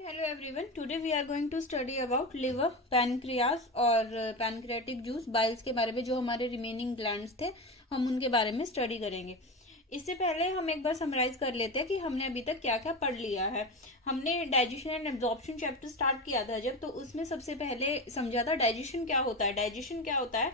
Hello everyone. Today we are going to study about liver, pancreas और pancreatic juice, Biles के बारे में। जो हमारे रिमेनिंग ग्लैंड्स थे हम उनके बारे में स्टडी करेंगे। इससे पहले हम एक बार समराइज कर लेते हैं कि हमने अभी तक क्या क्या पढ़ लिया है। हमने digestion and absorption chapter start किया था जब, तो उसमें सबसे पहले समझा था डाइजेशन क्या होता है। डाइजेशन क्या होता है?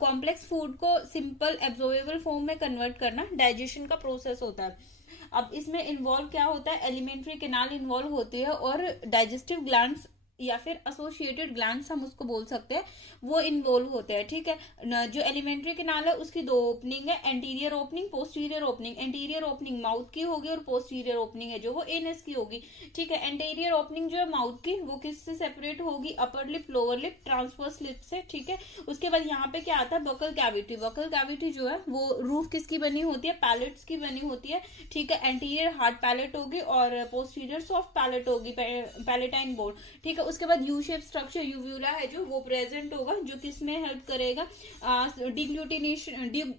कॉम्प्लेक्स फूड को सिंपल एब्जॉर्बेबल फॉर्म में कन्वर्ट करना डाइजेशन का प्रोसेस होता है। अब इसमें इन्वॉल्व क्या होता है? एलिमेंट्री कैनाल इन्वॉल्व होती है और डाइजेस्टिव ग्लैंड्स या फिर एसोसिएटेड ग्लैंड्स हम उसको बोल सकते हैं, वो इन्वॉल्व होते हैं। ठीक है। जो एलिमेंट्री कैनाल है उसकी दो ओपनिंग है, anterior opening, posterior opening. Anterior opening mouth की होगी और पोस्टीरियर ओपनिंग है जो वो एनएस की होगी। ठीक है। एंटीरियर ओपनिंग जो है माउथ की, वो किससे सेपरेट होगी? Upper lip, lower lip, transverse lip से। ठीक है। उसके बाद यहाँ पे क्या आता है? Buccal cavity. बकल कैविटी जो है वो रूफ किसकी बनी होती है? पैलेट्स की बनी होती है। ठीक है। एंटीरियर हार्ड पैलेट होगी और पोस्टीरियर सॉफ्ट पैलेट होगी, पैलेटाइन बोन। ठीक है। उसके बाद यू शेप स्ट्रक्चर यूव्यूला है जो वो प्रेजेंट होगा, जो किसमें हेल्प करेगा?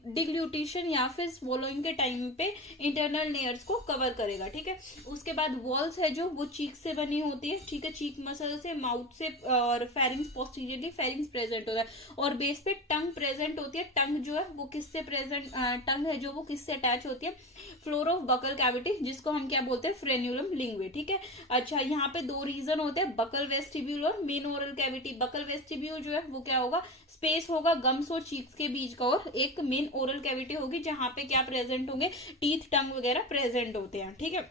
डिग्लूटेशन या फिर स्वॉलोइंग के टाइम पे इंटरनल लेयर्स को कवर करेगा। ठीक है। उसके बाद वॉल्स है जो वो चीक से बनी होती है। ठीक है। चीक मसल से, माउथ से और फेरिंग्स, पोस्टीरियरली फेरिंग्स प्रेजेंट होता है और बेस पे टंग प्रेजेंट होती है। टंग जो है वो किससे प्रेजेंट, टंग है जो वो किससे अटैच होती है? फ्लोर ऑफ बकल कैविटी, जिसको हम क्या बोलते हैं? Frenulum linguae. ठीक है। अच्छा, यहाँ पे दो रीजन होते हैं, बकल वेस्टिब्यूल और main oral cavity. Buccal vestibule जो है वो क्या होगा? स्पेस होगा गम्स और चीक्स के बीच का, और एक मेन ओरल कैविटी होगी जहां पे क्या प्रेजेंट होंगे? टीथ, टंग वगैरह प्रेजेंट होते हैं। ठीक है।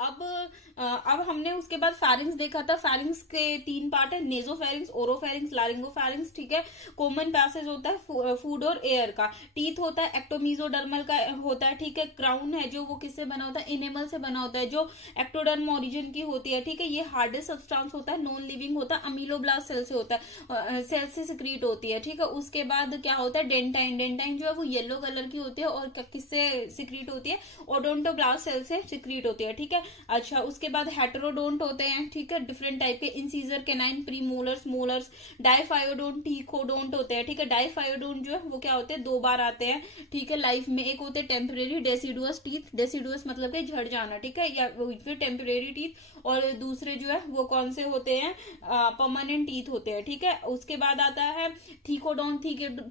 अब हमने उसके बाद फेरिंग्स देखा था। फेरिंग्स के तीन पार्ट है, नेजोफेरिंग्स, ओरोफेरिंग्स, लारिंगोफेरिंग्स। ठीक है। कॉमन पैसेज होता है फूड और एयर का। टीथ होता है एक्टोमीजोडर्मल का होता है। ठीक है। क्राउन है जो वो किससे बना होता है? इनेमल से बना होता है, जो एक्टोडर्म ओरिजिन की होती है। ठीक है। ये हार्डेस्ट सब्सटेंस होता है, नॉन लिविंग होता है, अमीलोब्लास्ट सेल से होता है, सेल से सिक्रीट होती है। ठीक है। उसके बाद क्या होता है? डेंटाइन। डेंटाइन जो है वो येलो कलर की होती है और किससे सिक्रीट होती है? ओडोंटोब्लास्ट सेल से सिक्रीट होती है। ठीक है। अच्छा, उसके बाद हेटेरोडोंट होते हैं। ठीक है। डिफरेंट टाइप के, incisor, canine, premolars, molars. Diphyodont, thecodont होते हैं। ठीक है। डाइफायोडोंट जो है वो क्या होते हैं? दो बार आते हैं। ठीक है। लाइफ में एक होते हैं टेम्परेरी डेसिडुअस टीथ। डेसिडुअस मतलब कि झड़ जाना। ठीक है। या फिर टेम्परेरी टीथ। और दूसरे जो है वो कौन से होते हैं? परमानेंट टीथ होते हैं। ठीक है। उसके बाद आता है थीकोडोन।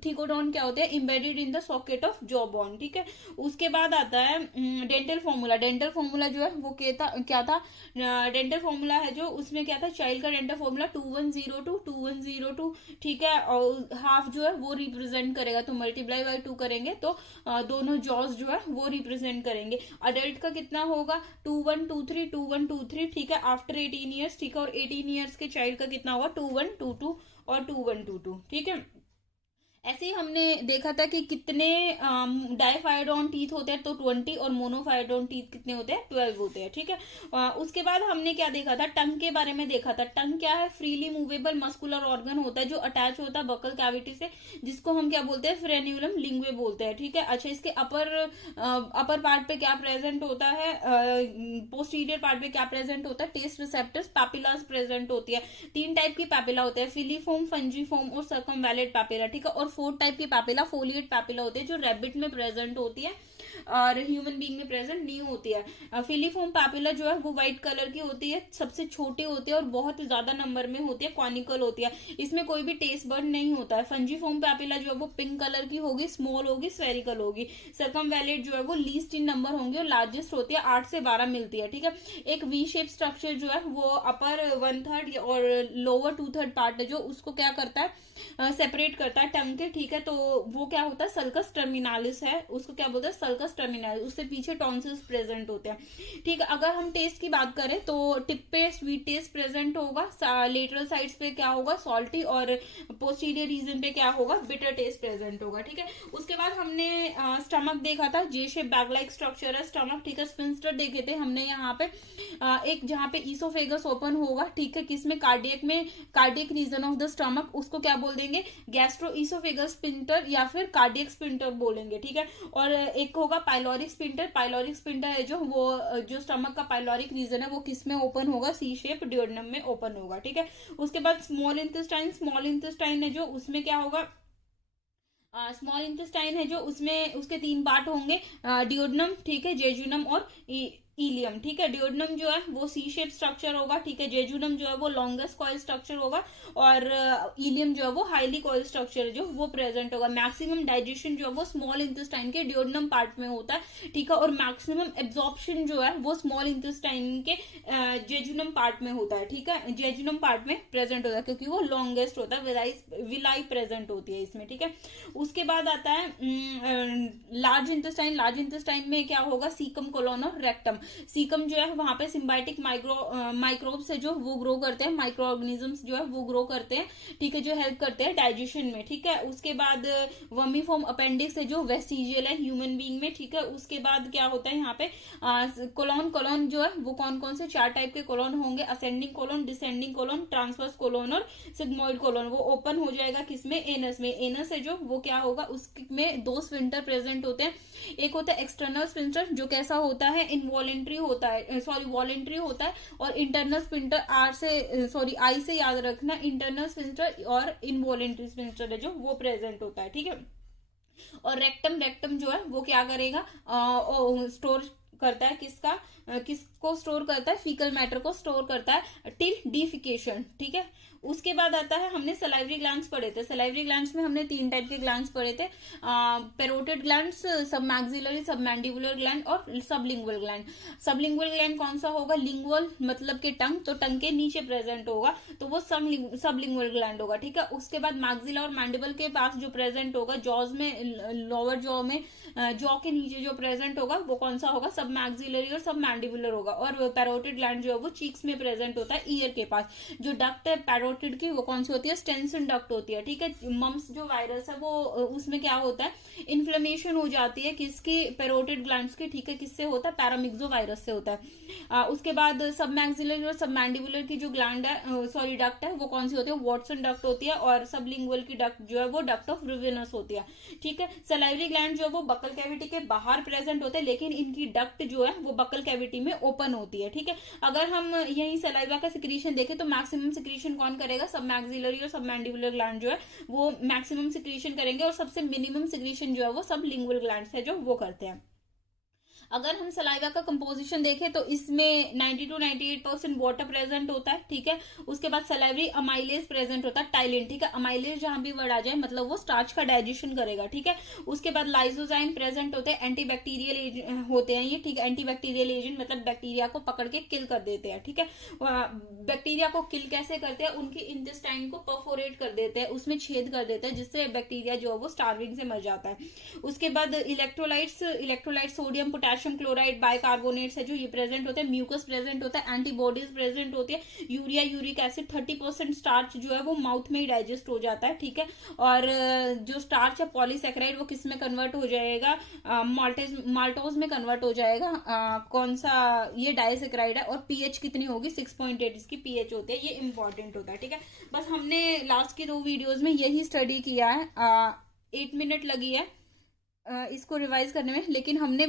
थीकोडोन क्या होते हैं? Embedded in the socket of jaw bone. ठीक है। उसके बाद आता है डेंटल फॉर्मूला। डेंटल फॉर्मूला जो है वो क्या था? डेंटल फॉर्मूला है जो, उसमें क्या था? चाइल्ड का डेंटल फॉर्मूला 2102 2102। ठीक है। और हाफ जो है वो रिप्रेजेंट करेगा, तो मल्टीप्लाई बाय 2 करेंगे तो दोनों जॉज जो है वो रिप्रेजेंट करेंगे। अडल्ट का कितना होगा? 2123 2123। ठीक है। After 18 years. ठीक है। और 18 ईयर्स के चाइल्ड का कितना होगा? 2122 और 2122। ठीक है। ऐसे ही हमने देखा था कि कितने डाइफाइडोन टीथ होते हैं, तो 20, और मोनोफाइडोन टीथ कितने होते हैं? 12 होते हैं। ठीक है। उसके बाद हमने क्या देखा था? टंग के बारे में देखा था। टंग क्या है? फ्रीली मूवेबल मस्कुलर ऑर्गन होता है जो अटैच होता है बकल कैविटी से, जिसको हम क्या बोलते हैं? फ्रेन्यूलम लिंग्वे बोलते हैं। ठीक है। अच्छा, इसके अपर पार्ट पे क्या प्रेजेंट होता है? पोस्टीरियर पार्ट पे क्या प्रेजेंट होता है? टेस्ट रिसेप्टर्स, पैपिलास प्रेजेंट होती है। तीन टाइप की पैपिला होते हैं, फिलीफॉर्म, फंजीफॉर्म और सर्कमवैलेट पैपिला। ठीक है। और 4 टाइप की पैपिला, फोलिएट पैपिला होती है जो रैबिट में प्रेजेंट होती है और ह्यूमन बीइंग में प्रेजेंट नहीं होती है। फिलीफॉर्म पैपिला जो है वो व्हाइट कलर की होती है, सबसे छोटी होती है और बहुत ज्यादा नंबर में होती है, कॉनिकल होती है, इसमें कोई भी टेस्ट बर्ड नहीं होता है। फंजीफॉर्म पैपिला जो है वो पिंक कलर की होगी, स्मॉल होगी, स्फेरिकल होगी। सर्कमवैलेट जो है वो लीस्ट इन नंबर होंगे और लार्जेस्ट होती है, 8 से 12 मिलती है। ठीक है। एक वी शेप स्ट्रक्चर जो है वो अपर 1/3 और लोअर 2/3 पार्ट है जो उसको क्या करता है? सेपरेट करता है टंग के। ठीक है। तो वो क्या होता है? सल्कस टर्मिनालिस है, उसको क्या बोलते हैं? Sulcus terminalis. उससे पीछे टॉन्सिल्स प्रेजेंट होते हैं। ठीक है। अगर हम टेस्ट की बात करें तो टिप पे स्वीट टेस्ट प्रेजेंट होगा, लेटरल साइड्स पे क्या होगा? सॉल्टी, और पोस्टीरियर रीजन पे क्या होगा? बिटर टेस्ट प्रेजेंट होगा। ठीक है। उसके बाद हमने स्टमक देखा था, जे शेप बैग लाइक स्ट्रक्चर है स्टमक। ठीक है। स्फिंक्टर देखे थे हमने यहाँ पे, एक जहां पे ईसोफेगस ओपन होगा। ठीक है। किसमें? Cardiac region of the stomach, उसको क्या बोल देंगे? गैस्ट्रो ईसोफेगस स्पिंटर या फिर कार्डियक स्पिंटर बोलेंगे। ठीक है। और एक होगा पाइलोरिक स्पिंटर। पाइलोरिक स्पिंटर है जो वो जो स्टमक का पाइलोरिक रीजन है वो किसमें ओपन होगा? सी शेप ड्यूओडेनम में ओपन होगा। ठीक है। उसके बाद स्मॉल इंटेस्टाइन। स्मॉल इंटेस्टाइन है जो, उसमें क्या होगा? स्मॉल इंटेस्टाइन है जो, उसमें उसके तीन पार्ट होंगे, ड्यूओडेनम, ठीक है, जेजुनम और इलियम, ठीक है। डिओडनम जो है वो सी शेप स्ट्रक्चर होगा, ठीक है। जेजुनम जो है वो लॉन्गेस्ट कॉइल स्ट्रक्चर होगा, और इलियम जो है वो हाईली कॉइल स्ट्रक्चर है जो वो प्रेजेंट होगा। मैक्सिमम डाइजेशन जो है वो स्मॉल इंटेस्टाइन के डिओडनम पार्ट में होता है, ठीक है, और मैक्सिमम एब्जॉर्प्शन जो है वो स्मॉल इंटेस्टाइन के जेजुनम पार्ट में होता है, ठीक है, जेजुनम पार्ट में प्रेजेंट होता है, क्योंकि वो लॉन्गेस्ट होता है, विलाई प्रेजेंट होती है इसमें, ठीक है। उसके बाद आता है लार्ज इंटेस्टाइन। लार्ज इंटेस्टाइन में क्या होगा, सीकम, कोलोन और रेक्टम। सीकम जो है वहां पे सिम्बायोटिक माइक्रोब्स है जो वो ग्रो करते हैं, माइक्रो ऑर्गेनिजम्स जो है वो ग्रो करते हैं, ठीक है, जो हेल्प करते हैं डाइजेशन में, ठीक है। उसके बाद वर्मीफॉर्म अपेंडिक्स है जो वेस्टिजियल है ह्यूमन बीइंग में, ठीक है। उसके बाद क्या होता है यहाँ पे कोलोन। कोलोन जो है वो कौन कौन से 4 टाइप के कोलोन होंगे, ascending colon, descending colon, transverse colon और सिग्मोइड कोलोन। वो ओपन हो जाएगा किसमें, एनस में। एनस है जो वो क्या होगा, उसमें 2 स्फिंक्टर प्रेजेंट होते हैं। एक होता है एक्सटर्नल स्फिंक्टर जो कैसा होता है, इनवॉलेंट्री होता है, सॉरी वॉलेंट्री होता है, और इंटरनल स्फिंक्टर आई से याद रखना, इंटरनल स्फिंक्टर और इनवॉलेंट्री स्फिंक्टर है जो वो प्रेजेंट होता है, ठीक है। और रेक्टम जो है वो क्या करेगा, स्टोर करता है किसको स्टोर करता है, फीकल मैटर को स्टोर करता है टिल डिफिकेशन, ठीक है। उसके बाद आता है, हमने सलाइवरी ग्लैंड्स पढ़े थे। सलाइवरी ग्लैंड्स में हमने 3 टाइप के ग्लैंड्स पढ़े थे, पेरोटिड ग्लैंड्स, सब मैक्सिलरी, सब मैंडिबुलर ग्लैंड और सबलिंगुअल ग्लैंड। सबलिंगुअल ग्लैंड कौन सा होगा, लिंगुअल मतलब के टंग, तो टंग के नीचे प्रेजेंट होगा, तो वो सबलिंगुअल ग्लैंड होगा, ठीक है। उसके बाद मैक्सिला और मैंडिबल के पास जो प्रेजेंट होगा, जॉज में, लोअर जॉ में, जॉ के नीचे जो प्रेजेंट होगा वो कौन सा होगा, सब मैक्सिलरी और सब मैंडिबुलर होगा। और पेरोटिड ग्लैंड जो है वो चीक्स में प्रेजेंट होता है, ईयर के पास। जो डक्ट है पैरोटिड की वो कौन सी होती है, स्टेंसन डक्ट होती है, ठीक है। मम्स जो वायरस है वो उसमें क्या होता है, इन्फ्लेमेशन हो जाती है किसकी, पेरोटिड ग्लैंड्स की, ठीक है। किससे होता है, पैरामिक्सो वायरस से होता है। उसके बाद सब मैक्सिलरी और सब मैंडिबुलर की जो ग्लैंड है, सॉरी डक्ट है, वो कौन सी होती है, वॉटसन डक्ट होती है। और सबलिंगुअल की डक्ट जो है वो डक्ट ऑफ रिवेनस होती है, ठीक है। सलाइवरी ग्लैंड जो है वो बकल कैविटी के बाहर प्रेजेंट होते हैं, लेकिन इनकी डक्ट जो है वो बकल कैविटी में ओपन होती है, ठीक है। अगर हम यही सलाइवा का सिक्रीशन देखें तो मैक्सिमम सिक्रीशन कौन करेगा, सब मैक्सिलरी और सब मैंडिबुलर ग्लैंड जो है वो मैक्सिमम सिक्रीशन करेंगे, और सबसे मिनिमम सिक्रीशन जो है वो सब लिंगुअल ग्लैंड्स है जो वो करते हैं। अगर हम सलाइवा का कंपोजिशन देखें तो इसमें 90 to 98% वाटर प्रेजेंट होता है, ठीक है। उसके बाद सलाइवरी अमाइलेज प्रेजेंट होता है, टाइलिन, ठीक है। अमाइलेज जहां भी वर्ड आ जाए मतलब वो स्टार्च का डाइजेशन करेगा, ठीक है। उसके बाद लाइसोजाइम प्रेजेंट होते हैं, एंटीबैक्टीरियल होते हैं ये, ठीक है। एंटीबैक्टीरियल एजेंट मतलब बैक्टीरिया को पकड़ के किल कर देते हैं, ठीक है। बैक्टीरिया को किल कैसे करते हैं, उनकी इंटेस्टाइन को परफोरेट कर देते हैं, उसमें छेद कर देते हैं, जिससे बैक्टीरिया जो है वो स्टार्विंग से मर जाता है। उसके बाद electrolytes sodium, potassium, chloride, bicarbonates है जो ये प्रेजेंट होते हैं। म्यूकस प्रेजेंट होता है, एंटीबॉडीज प्रेजेंट होती है, यूरिया, यूरिक एसिड। 30% स्टार्च जो है वो माउथ में ही डाइजेस्ट हो जाता है, ठीक है। और जो स्टार्च है पॉलीसेकेराइड वो किस में कन्वर्ट हो जाएगा, माल्टोज में कन्वर्ट हो जाएगा। कौन सा, ये डाइसेकेराइड है। और पीएच कितनी होगी, 6.8 इसकी पीएच होती है, ये इंपॉर्टेंट होता है, ठीक है। बस हमने लास्ट की 2 वीडियोज में यही स्टडी किया है, 8 मिनट लगी है इसको रिवाइज करने में, लेकिन हमने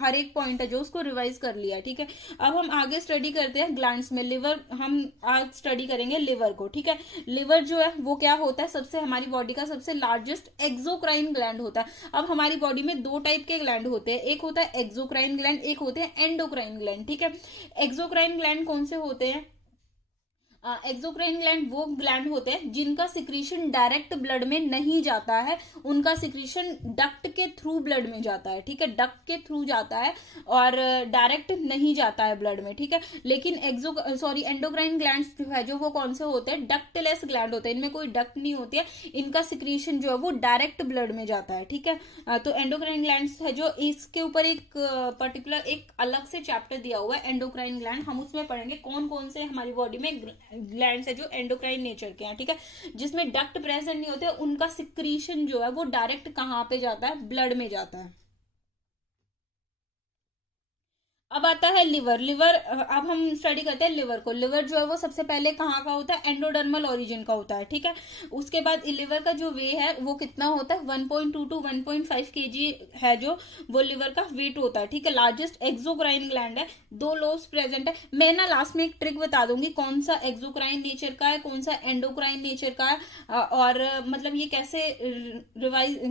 हर एक पॉइंट है जो उसको रिवाइज कर लिया, ठीक है। अब हम आगे स्टडी करते हैं ग्लैंड्स में। लिवर, हम आज स्टडी करेंगे लिवर को, ठीक है। लिवर जो है वो क्या होता है, सबसे हमारी बॉडी का सबसे लार्जेस्ट एक्सोक्राइन ग्लैंड होता है। अब हमारी बॉडी में 2 टाइप के ग्लैंड होते हैं, एक होता है एक्सोक्राइन ग्लैंड, एक होते हैं एंडोक्राइन ग्लैंड, ठीक है। एक्सोक्राइन ग्लैंड कौन से होते हैं, एक्सोक्राइन ग्लैंड वो ग्लैंड होते हैं जिनका सिक्रीशन डायरेक्ट ब्लड में नहीं जाता है, उनका सिक्रीशन डक्ट के थ्रू ब्लड में जाता है, ठीक है। डक्ट के थ्रू जाता है और डायरेक्ट नहीं जाता है ब्लड में, ठीक है। लेकिन एंडोक्राइन ग्लैंड्स जो है जो वो कौन से होते हैं, डक्टलेस ग्लैंड होते हैं, इनमें कोई डक्ट नहीं होती है, इनका सिक्रीशन जो है वो डायरेक्ट ब्लड में जाता है, ठीक है। तो एंडोक्राइन ग्लैंड्स है जो, इसके ऊपर एक पर्टिकुलर एक अलग से चैप्टर दिया हुआ है एंडोक्राइन ग्लैंड, हम उसमें पढ़ेंगे कौन कौन से हमारी बॉडी में ग्लैंड्स है जो एंडोक्राइन नेचर के हैं, ठीक है। जिसमें डक्ट प्रेजेंट नहीं होते, उनका सिक्रीशन जो है वो डायरेक्ट कहां पे जाता है, ब्लड में जाता है। अब आता है लिवर। अब हम स्टडी करते हैं लिवर को। लिवर जो है वो सबसे पहले कहाँ का होता है, एंडोडर्मल ओरिजिन का होता है, ठीक है। उसके बाद लिवर का जो वे है वो कितना होता है, 1.2 to 1.5 kg है जो वो लिवर का वेट होता है, ठीक है। लार्जेस्ट एक्सोक्राइन ग्लैंड है, 2 लोब्स प्रेजेंट है। मैं ना लास्ट में एक ट्रिक बता दूंगी कौन सा एक्सोक्राइन नेचर का है, कौन सा एंडोक्राइन नेचर का है, और मतलब ये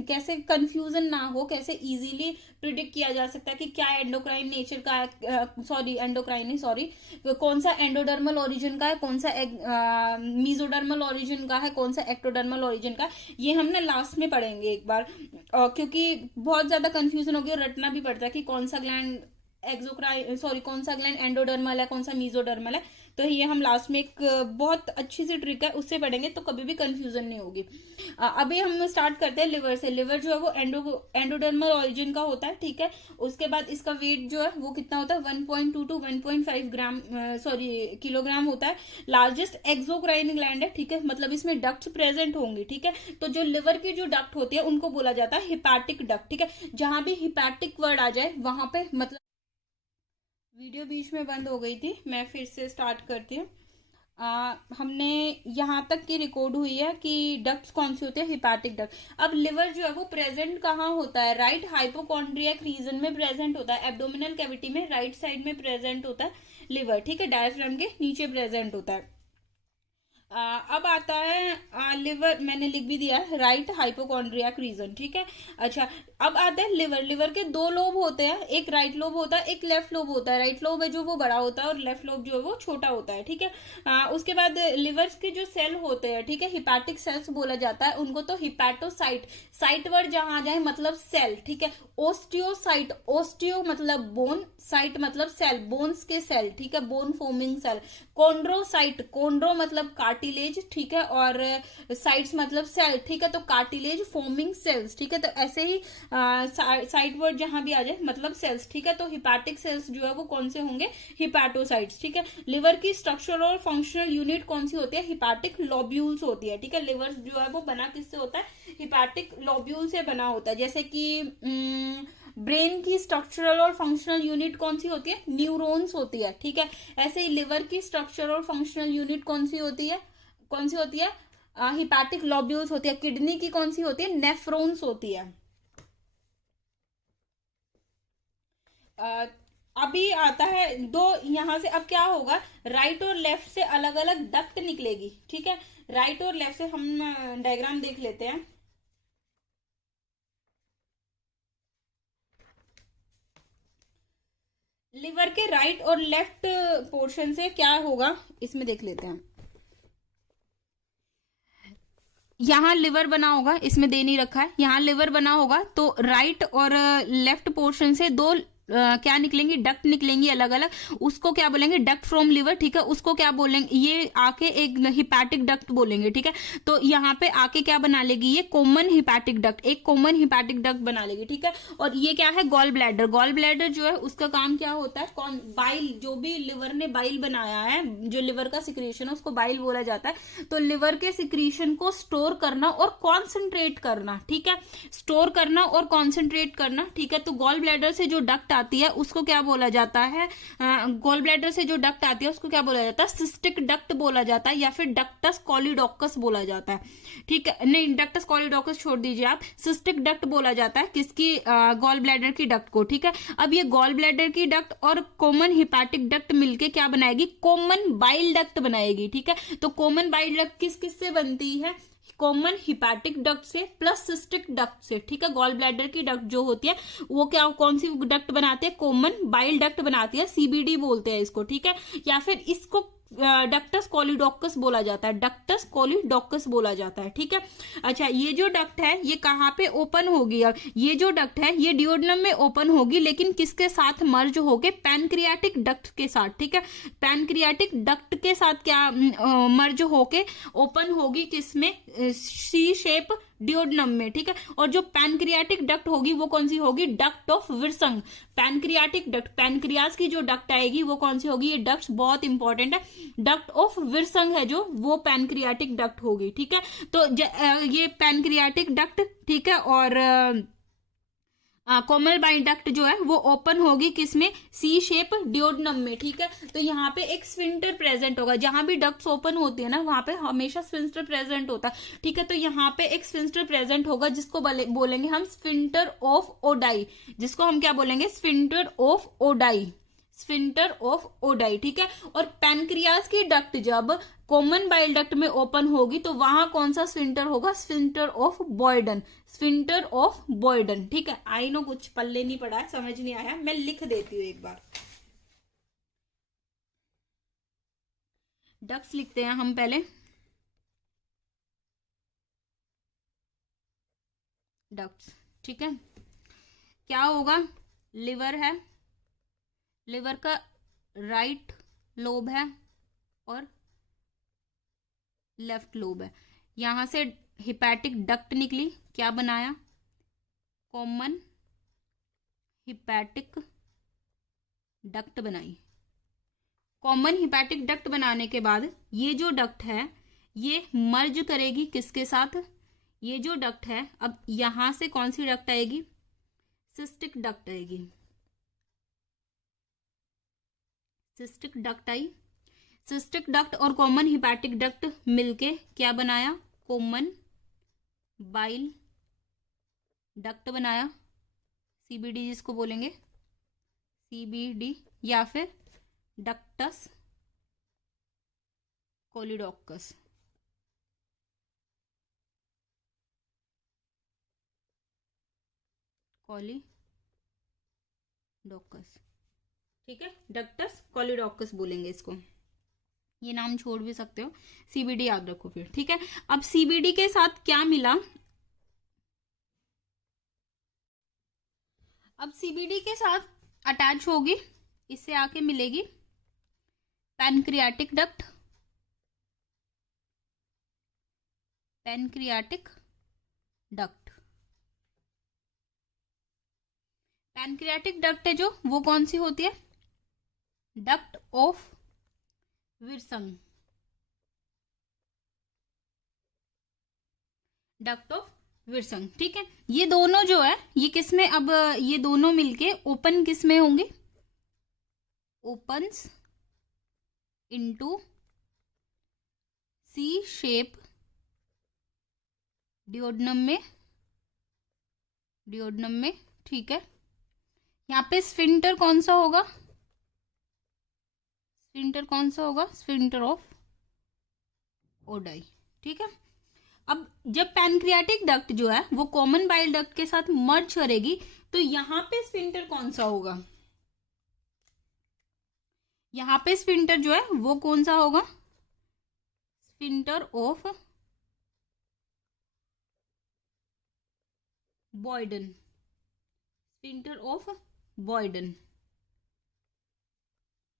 कैसे कंफ्यूजन ना हो, कैसे इजीली प्रिडिक्ट किया जा सकता है कि क्या एंडोक्राइन नेचर का है, सॉरी एंडोक्राइन नहीं, सॉरी, कौन सा एंडोडर्मल ओरिजिन का है, कौन सा मीजोडर्मल ओरिजिन का है, कौन सा एक्टोडर्मल ओरिजिन का, ये हम ना लास्ट में पढ़ेंगे एक बार, क्योंकि बहुत ज्यादा कंफ्यूजन हो गया, रटना भी पड़ता है कि कौन सा ग्लैंड एक्सोक्राइन, सॉरी कौन सा ग्लैंड एंडोडर्मल है, कौन सा मीजोडर्मल है। तो ये हम लास्ट में एक बहुत अच्छी सी ट्रिक है उससे पढ़ेंगे, तो कभी भी कंफ्यूजन नहीं होगी। अभी हम स्टार्ट करते हैं लिवर से। लिवर जो है वो एंडोडर्मल ऑरिजिन का होता है, ठीक है। उसके बाद इसका वेट जो है वो कितना होता है, 1.2 to 1.5 ग्राम, सॉरी किलोग्राम होता है। लार्जेस्ट एक्सोक्राइन ग्लैंड है, ठीक है, मतलब इसमें डक्ट प्रेजेंट होंगी, ठीक है। तो जो लिवर की जो डक्ट होती है उनको बोला जाता है हिपैटिक डक्ट, ठीक है। जहां भी हिपैटिक वर्ड आ जाए वहां पे मतलब, वीडियो बीच में बंद हो गई थी, मैं फिर से स्टार्ट करती हूँ। हमने यहाँ तक की रिकॉर्ड हुई है कि डक्ट्स कौन सी होती है, हिपैटिक डक्ट। अब लिवर जो है वो प्रेजेंट कहाँ होता है, राइट हाइपोकॉन्ड्रियक रीजन में प्रेजेंट होता है, एब्डोमिनल कैविटी में राइट साइड में प्रेजेंट होता है लिवर, ठीक है, डायफ्राम के नीचे प्रेजेंट होता है। अब आता है लिवर, मैंने लिख भी दिया है, राइट हाइपोकॉन्ड्रियाक रीजन, ठीक है। अच्छा, अब आता है लिवर। लिवर के दो लोब होते हैं, एक राइट लोब होता है, एक लेफ्ट लोब होता है। राइट लोब है जो वो बड़ा होता है और लेफ्ट लोब जो है वो छोटा होता है, ठीक है। उसके बाद लिवर के जो सेल होते हैं, ठीक है, हिपैटिक सेल्स बोला जाता है उनको, तो हिपैटोसाइट, साइट वर्ड जहां जाए मतलब सेल, ठीक है। ओस्टियोसाइट, ओस्टियो मतलब बोन, साइट मतलब सेल, बोन्स के सेल, ठीक है, bone forming cell. Chondrocyte, chondro मतलब कार्टिलेज, ठीक है, और साइट्स मतलब सेल, ठीक है, तो कार्टिलेज फॉर्मिंग सेल्स, ठीक है। तो ऐसे ही साइट वर्ड जहां भी आ जाए मतलब सेल्स, ठीक है। तो हिपैटिक सेल्स जो है वो कौन से होंगे, हिपैटोसाइट्स, ठीक है। लिवर की स्ट्रक्चरल और फंक्शनल यूनिट कौन सी होती है, हिपैटिक लोब्यूल्स होती है, ठीक है। लिवर जो है वो बना किससे होता है, हिपैटिक लोब्यूल से बना होता है। जैसे कि ब्रेन की स्ट्रक्चरल और फंक्शनल यूनिट कौन सी होती है, न्यूरॉन्स होती है, ठीक है। ऐसे ही लिवर की स्ट्रक्चरल और फंक्शनल यूनिट कौन सी होती है, कौन सी होती है, हिपैटिक लोब्यूल्स होती है। किडनी की कौन सी होती है, नेफ्रॉन्स होती है। अभी आता है दो, यहां से अब क्या होगा, राइट और लेफ्ट से अलग अलग डक्ट निकलेगी, ठीक है। राइट और लेफ्ट से हम डायग्राम देख लेते हैं। लिवर के राइट और लेफ्ट पोर्शन से क्या होगा इसमें देख लेते हैं। यहाँ लिवर बना होगा, इसमें दे नहीं रखा है, यहाँ लिवर बना होगा, तो राइट और लेफ्ट पोर्शन से दो क्या निकलेंगी, डक्ट निकलेंगी अलग अलग। उसको क्या बोलेंगे, डक्ट फ्रॉम लिवर, ठीक है। उसको क्या बोलेंगे, ये आके एक हिपैटिक डक्ट बोलेंगे, ठीक है। तो यहाँ पे आके क्या बना लेगी, ये कॉमन हिपैटिक डक्ट, एक कॉमन हिपैटिक डक्ट बना लेगी, ठीक है। और ये क्या है, गॉल ब्लैडर। गॉल ब्लैडर जो है उसका काम क्या होता है, कौन बाइल, जो भी लिवर ने बाइल बनाया है, जो लिवर का सिक्रीशन है उसको बाइल बोला जाता है। तो लिवर के सिक्रीशन को स्टोर करना और कॉन्सेंट्रेट करना, ठीक है, स्टोर करना और कॉन्सेंट्रेट करना, ठीक है। तो गॉल ब्लैडर से जो डक्ट आती है उसको क्या बोला जाता है, गॉल ब्लैडर से जो डक्ट आती है उसको क्या बोला जाता है, सिस्टिक डक्ट बोला जाता है, या फिर डक्टस कॉलिडोकस बोला जाता है, ठीक है। नहीं, डक्टस कॉलिडोकस छोड़ दीजिए आप, सिस्टिक डक्ट बोला जाता है किसकी, गॉल ब्लैडर की डक्ट को, ठीक है। अब ये गॉल ब्लैडर की डक्ट और कॉमन हिपैटिक डक्ट मिलके क्या बनाएगी, कॉमन बाइल डक्ट बनाएगी, ठीक है। तो कॉमन बाइल डक्ट किस किस से बनती है, कॉमन हिपैटिक डक्ट से प्लस सिस्टिक डक्ट से, ठीक है। गॉल ब्लैडर की डक्ट जो होती है वो क्या, कौन सी डक्ट बनाती है, कॉमन बाइल डक्ट बनाती है, सीबीडी बोलते हैं इसको, ठीक है। या फिर इसको डक्टस कॉलिडोकस बोला जाता है, डक्टस कॉलिडोकस बोला जाता है, ठीक है। अच्छा, ये जो डक्ट है ये कहाँ पे ओपन होगी, अब ये जो डक्ट है ये डिओडनम में ओपन होगी, लेकिन किसके साथ मर्ज होके, पैनक्रियाटिक डक्ट के साथ, ठीक है। पैनक्रियाटिक डक्ट के साथ क्या मर्ज होके ओपन होगी, किसमें, सी शेप डिओडनम में, ठीक है। और जो पैनक्रियाटिक डक्ट होगी वो कौन सी होगी, duct of Wirsung. Pancreatic duct, pancreas की जो डक्ट आएगी वो कौन सी होगी, ये डक्ट बहुत इंपॉर्टेंट है, डक्ट ऑफ विर्संग है जो, वो पैनक्रियाटिक डक्ट होगी, ठीक है। तो ये पैनक्रियाटिक डक्ट, ठीक है, और कोमल बाइल डक्ट जो है वो ओपन होगी किसमें, सी शेप डिओडनम में, ठीक है। तो यहाँ पे एक स्फिंक्टर प्रेजेंट होगा, जहां भी डक्ट्स ओपन होती है ना वहां पे हमेशा स्फिंक्टर प्रेजेंट होता है, ठीक है। तो यहाँ पे एक स्फिंक्टर प्रेजेंट होगा जिसको बोलेंगे हम स्फिंक्टर ऑफ ओडाई, जिसको हम क्या बोलेंगे, sphincter of Oddi, sphincter of Oddi, ठीक है। और पैनक्रियाज की डक्ट जब कॉमन बाइल डक्ट में ओपन होगी तो वहां कौन सा स्फिंक्टर होगा, स्फिंक्टर ऑफ बॉयडन, स्फिंक्टर ऑफ बॉयडन, ठीक है। आई नो कुछ पल्ले नहीं पड़ा है, समझ नहीं आया, मैं लिख देती हूँ एक बार। डक्ट्स लिखते हैं हम पहले। डक्ट्स, ठीक है। क्या होगा, लिवर है, लिवर का राइट लोब है और लेफ्ट लोब है। यहां से हिपैटिक डक्ट निकली, क्या बनाया, कॉमन हिपैटिक डक्ट बनाई। कॉमन हिपैटिक डक्ट बनाने के बाद ये जो डक्ट है ये मर्ज करेगी किसके साथ, ये जो डक्ट है, अब यहां से कौन सी डक्ट आएगी, सिस्टिक डक्ट आएगी। सिस्टिक डक्ट आई, सिस्टिक डक्ट और कॉमन हिपैटिक डक्ट मिलके क्या बनाया, कॉमन बाइल डक्ट बनाया, सीबीडी जिसको बोलेंगे, सीबीडी या फिर डक्टस कोलिडोकस। कोलिडोकस, ठीक है, डक्टस कोलिडोकस बोलेंगे इसको, ये नाम छोड़ भी सकते हो, सीबीडी याद रखो फिर, ठीक है। अब सीबीडी के साथ क्या मिला, अब सीबीडी के साथ अटैच होगी, इससे आके मिलेगी pancreatic duct, pancreatic duct. Pancreatic duct है जो, वो कौन सी होती है, डक्ट ऑफ विर्संग, डक्ट ऑफ विर्संग, ठीक है। ये दोनों जो है ये किसमें, अब ये दोनों मिलके ओपन किसमें होंगे, ओपन्स इनटू सी शेप डियोडनम में, डियोडनम में, ठीक है। यहाँ पे स्फिंक्टर कौन सा होगा, स्फिंक्टर कौन सा होगा, स्फिंक्टर ऑफ ओडाई, ठीक है। अब जब पैनक्रियाटिक डक्ट जो है वो कॉमन बाइल डक्ट के साथ मर्ज करेगी तो यहां पे स्फिंक्टर कौन सा होगा, यहां पे स्फिंक्टर जो है वो कौन सा होगा, स्फिंक्टर ऑफ बॉयडन, स्फिंक्टर ऑफ बॉयडन,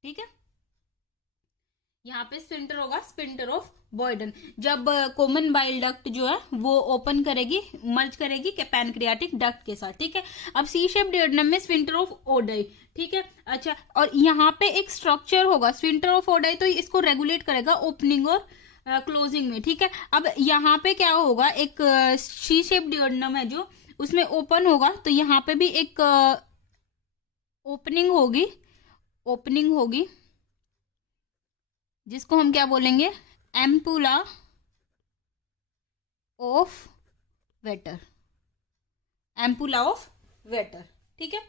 ठीक है। यहाँ पे स्फिंक्टर होगा स्फिंक्टर ऑफ बॉयडन, जब कॉमन बाइल डक्ट जो है वो ओपन करेगी, मर्ज करेगी पैनक्रियाटिक डक्ट के साथ, ठीक है। अब सी शेप डियोडनम में स्फिंक्टर ऑफ ओडाई, ठीक है। अच्छा, और यहाँ पे एक स्ट्रक्चर होगा स्फिंक्टर ऑफ ओडाई, तो इसको रेगुलेट करेगा ओपनिंग और क्लोजिंग में, ठीक है। अब यहाँ पे क्या होगा, एक सी शेप डियोडनम है जो, उसमें ओपन होगा, तो यहाँ पे भी एक ओपनिंग होगी, ओपनिंग होगी जिसको हम क्या बोलेंगे, ampulla of waiter, ampulla of waiter, ठीक है।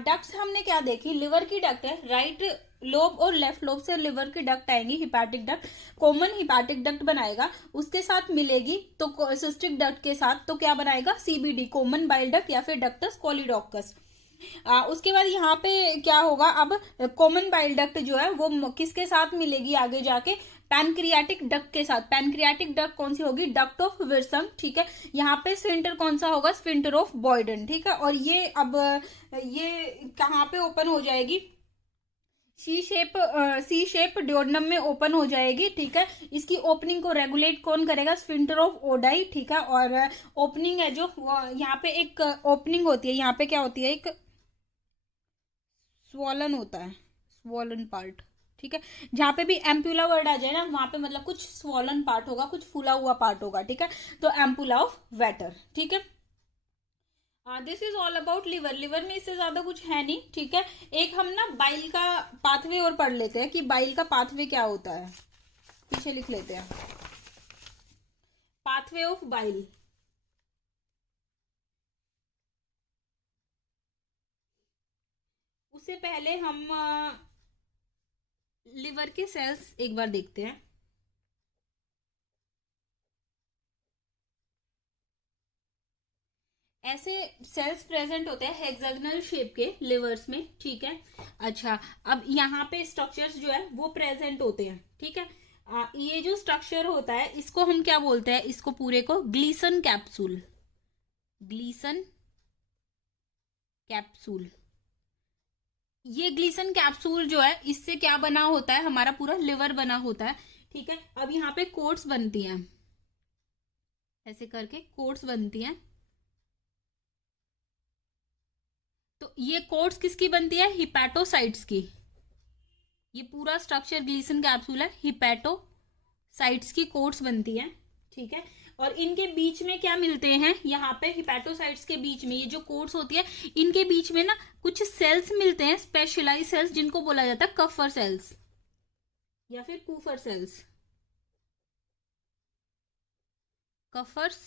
डक्ट्स हमने क्या देखी, लिवर की डक्ट है, राइट लोब और लेफ्ट लोब से लिवर की डक्ट आएंगी, hepatic duct, common hepatic duct बनाएगा, उसके साथ मिलेगी तो सिस्टिक डक्ट के साथ तो क्या बनाएगा, सीबीडी, कॉमन बाइल डक्ट या फिर डक्टस कोलिडोकस। उसके बाद यहाँ पे क्या होगा, अब कॉमन बाइल डक्ट जो है वो किसके साथ मिलेगी आगे जाके, पैनक्रियाटिक डक्ट के साथ। पैनक्रियाटिक डक्ट कौन सी होगी, डक्ट ऑफ विर्संग, ठीक है। यहाँ पे स्फिंक्टर कौन सा होगा, स्फिंक्टर ऑफ बॉयडन, ठीक है। और ये अब ये कहाँ पे ओपन हो जाएगी, सी शेप डियोडनम में ओपन हो जाएगी, ठीक है। इसकी ओपनिंग को रेगुलेट कौन करेगा, स्फिंक्टर ऑफ ओडाई, ठीक है। और ओपनिंग है जो, यहाँ पे एक ओपनिंग होती है, यहाँ पे क्या होती है, एक स्वॉलन होता है, स्वॉलन पार्ट, ठीक है। जहां पे भी एम्पुला वर्ड आ जाए ना, वहां पे मतलब कुछ स्वॉलन पार्ट होगा, कुछ फूला हुआ पार्ट होगा, ठीक है। तो एम्पुला ऑफ वेटर, ठीक है। This is all about liver. Liver में इससे ज्यादा कुछ है नहीं, ठीक है। एक हम ना बाइल का पाथवे और पढ़ लेते हैं कि बाइल का पाथवे क्या होता है, पीछे लिख लेते हैं, पाथवे ऑफ बाइल। उससे पहले हम लिवर के सेल्स एक बार देखते हैं। ऐसे सेल्स प्रेजेंट होते हैं हेक्सागोनल शेप के लिवर्स में, ठीक है। अच्छा, अब यहाँ पे स्ट्रक्चर्स जो है वो प्रेजेंट होते हैं, ठीक है। ये जो स्ट्रक्चर होता है इसको हम क्या बोलते हैं, इसको पूरे को ग्लीसन कैप्सूल, ग्लीसन कैप्सूल। ये ग्लीसन कैप्सूल जो है इससे क्या बना होता है, हमारा पूरा लिवर बना होता है, ठीक है। अब यहाँ पे कोट्स बनती हैं, ऐसे करके कोट्स बनती हैं। तो ये कोट्स किसकी बनती है, हिपैटोसाइट्स की। ये पूरा स्ट्रक्चर ग्लीसन कैप्सूल है, हिपैटोसाइट्स की कोट्स बनती है, ठीक है। और इनके बीच में क्या मिलते हैं, यहाँ पे हिपैटोसाइट्स के बीच में ये जो कोट्स होती है इनके बीच में ना कुछ सेल्स मिलते हैं, स्पेशलाइज सेल्स, जिनको बोला जाता है कफर सेल्स या फिर कूफर सेल्स, कफर्स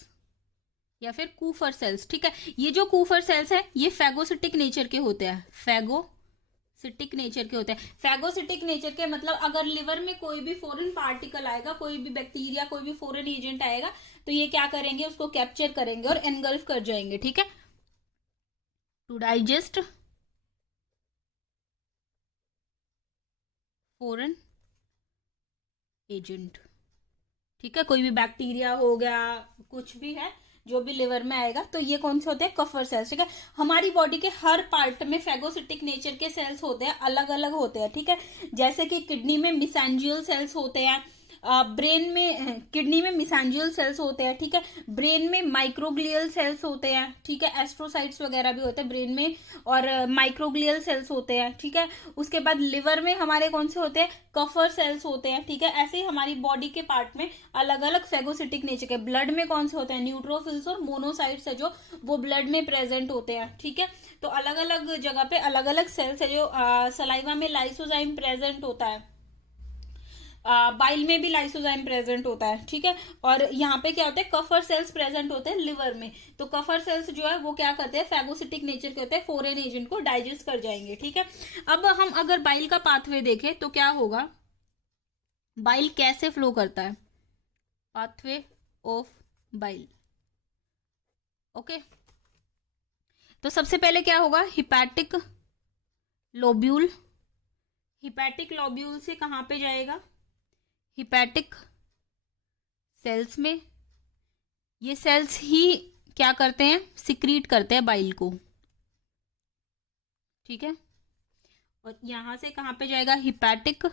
या फिर कूफर सेल्स, ठीक है। ये जो कूफर सेल्स है ये फैगोसिटिक नेचर के होते हैं, फैगोसिटिक नेचर के होते हैं। फैगोसिटिक नेचर के मतलब अगर लिवर में कोई भी फॉरेन पार्टिकल आएगा, कोई भी बैक्टीरिया, कोई भी फॉरेन एजेंट आएगा, तो ये क्या करेंगे, उसको कैप्चर करेंगे और एनगल्फ कर जाएंगे, ठीक है, टू डाइजेस्ट फॉरेन एजेंट, ठीक है। कोई भी बैक्टीरिया हो गया, कुछ भी है जो भी लिवर में आएगा, तो ये कौन से होते हैं, कफर सेल्स, ठीक है। हमारी बॉडी के हर पार्ट में फैगोसिटिक नेचर के सेल्स होते हैं, अलग अलग होते हैं, ठीक है। जैसे कि किडनी में मिसेंजियल सेल्स होते हैं, ब्रेन में, किडनी में मिसेंजियल सेल्स होते हैं, ठीक है। ब्रेन में माइक्रोग्लियल सेल्स होते हैं, ठीक है। एस्ट्रोसाइट्स वगैरह भी होते हैं ब्रेन में, और माइक्रोग्लियल सेल्स होते हैं, ठीक है। उसके बाद लिवर में हमारे कौन से होते हैं, कफर सेल्स होते हैं, ठीक है। ऐसे ही हमारी बॉडी के पार्ट में अलग अलग फैगोसिटिक नेचर के। ब्लड में कौन से होते हैं, न्यूट्रोफिल्स और मोनोसाइट्स है जो वो ब्लड में प्रेजेंट होते हैं, ठीक है। तो अलग अलग जगह पे अलग अलग सेल्स है जो सलाइवा में लाइसोजाइम प्रेजेंट होता है, बाइल में भी लाइसोजाइम प्रेजेंट होता है, ठीक है। और यहाँ पे क्या होता है, कफर सेल्स प्रेजेंट होते हैं लिवर में। तो कफर सेल्स जो है वो क्या करते हैं, फैगोसिटिक नेचर के होते हैं, फॉरेन एजेंट को डाइजेस्ट कर जाएंगे, ठीक है। अब हम अगर बाइल का पाथवे देखें तो क्या होगा, बाइल कैसे फ्लो करता है, पाथवे ऑफ बाइल, ओके। तो सबसे पहले क्या होगा, हिपैटिक लोब्यूल, हिपैटिक लोब्यूल से कहां पे जाएगा, हिपैटिक सेल्स में। ये सेल्स ही क्या करते हैं, सिक्रीट करते हैं बाइल को, ठीक है। और यहां से कहां पे जाएगा, हिपैटिक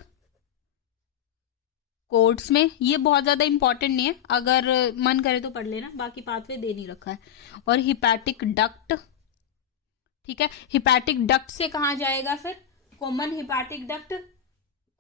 कोड्स में। ये बहुत ज्यादा इंपॉर्टेंट नहीं है, अगर मन करे तो पढ़ लेना, बाकी पाथवे दे नहीं रखा है। और हिपैटिक डक्ट, ठीक है। हिपैटिक डक्ट से कहां जाएगा फिर, common hepatic duct,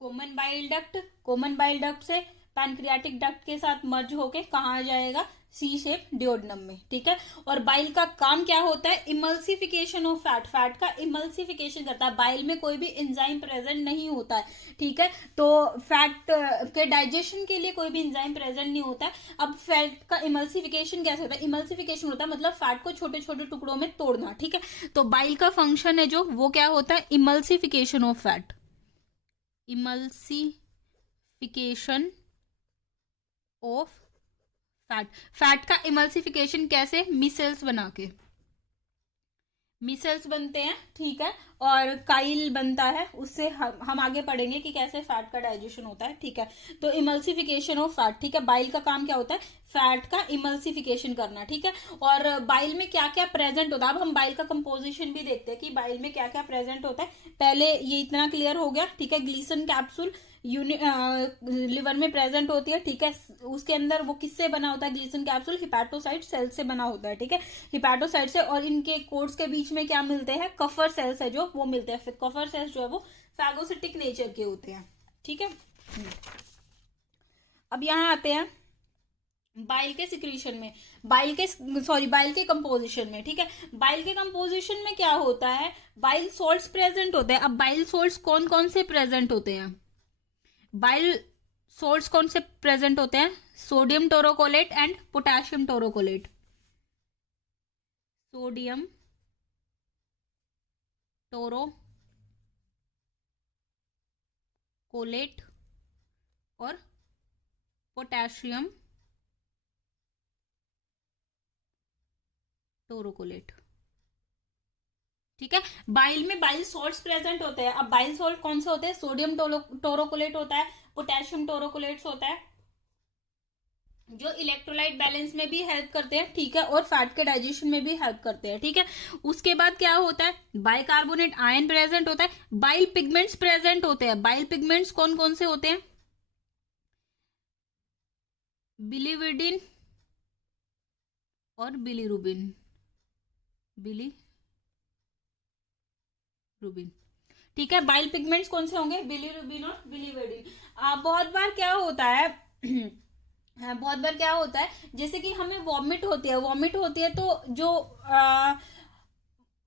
common bile duct, common bile duct से पैनक्रियाटिक डक्ट के साथ मर्ज होके कहाँ जाएगा, सी शेप डिओडनम में, ठीक है। और बाइल का काम क्या होता है, इमल्सिफिकेशन ऑफ फैट, फैट का इमल्सिफिकेशन करता है। बाइल में कोई भी एंजाइम प्रेजेंट नहीं होता है, ठीक है। तो फैट के डाइजेशन के लिए कोई भी एंजाइम प्रेजेंट नहीं होता है। अब फैट का इमल्सिफिकेशन कैसे होता है, इमल्सिफिकेशन होता है मतलब फैट को छोटे छोटे टुकड़ों में तोड़ना, ठीक है। तो बाइल का फंक्शन है जो, वो क्या होता है, emulsification of fat, emulsification of fat. Fat का इमल्सिफिकेशन कैसे, मिसेल्स बना के, मिसेल्स बनते हैं, ठीक है। और काइल बनता है, उससे हम आगे पढ़ेंगे कि कैसे फैट का डाइजेशन होता है, ठीक है। तो इमल्सिफिकेशन ऑफ फैट, ठीक है। बाइल का काम क्या होता है, फैट का इमल्सिफिकेशन करना, ठीक है। और बाइल में क्या क्या प्रेजेंट होता है, अब हम बाइल का कंपोजिशन भी देखते हैं कि बाइल में क्या क्या प्रेजेंट होता है। पहले ये इतना क्लियर हो गया, ठीक है। ग्लीसन कैप्सूल लिवर में प्रेजेंट होती है, ठीक है। उसके अंदर वो किससे बना होता है, ग्लीसन कैप्सूल हिपैटोसाइट सेल से बना होता है, ठीक है, हिपैटोसाइट से। और इनके कोर्स के बीच में क्या मिलते हैं, कफर सेल्स है जो वो मिलते हैं। फिर कफर सेल्स जो है वो फैगोसिटिक नेचर के होते हैं, ठीक है। अब यहां आते हैं बाइल के सिक्रीशन में, बाइल के कंपोजिशन में, ठीक है। बाइल के कंपोजिशन में क्या होता है, बाइल सॉल्ट्स प्रेजेंट होते हैं। अब बाइल सॉल्ट्स कौन कौन से प्रेजेंट होते हैं, बाइल सॉल्ट्स कौन से प्रेजेंट होते हैं, sodium taurocholate and potassium taurocholate, sodium taurocholate और पोटेशियम टोरोकोलेट, ठीक है। बाइल में बाइल सॉल्ट्स प्रेजेंट होते हैं। अब बाइल सॉल्ट कौन से होते हैं, सोडियम टोरोकोलेट होता है, पोटेशियम टोरोकोलेट्स होता है जो इलेक्ट्रोलाइट बैलेंस में भी हेल्प करते हैं, ठीक है, और फैट के डाइजेशन में भी हेल्प करते हैं, ठीक है। उसके बाद क्या होता है, बाइकार्बोनेट आयन प्रेजेंट होता है, बाइल पिगमेंट्स प्रेजेंट होते हैं। बाइल पिगमेंट्स कौन कौन से होते हैं, बिलीविडिन और बिलीरुबिन, बिलीरुबिन, ठीक है। बाइल पिगमेंट्स कौन से होंगे, बिलीरुबिन और बिलीविडिन। बहुत बार क्या होता है हाँ, बहुत बार क्या होता है, जैसे कि हमें वॉमिट होती है तो जो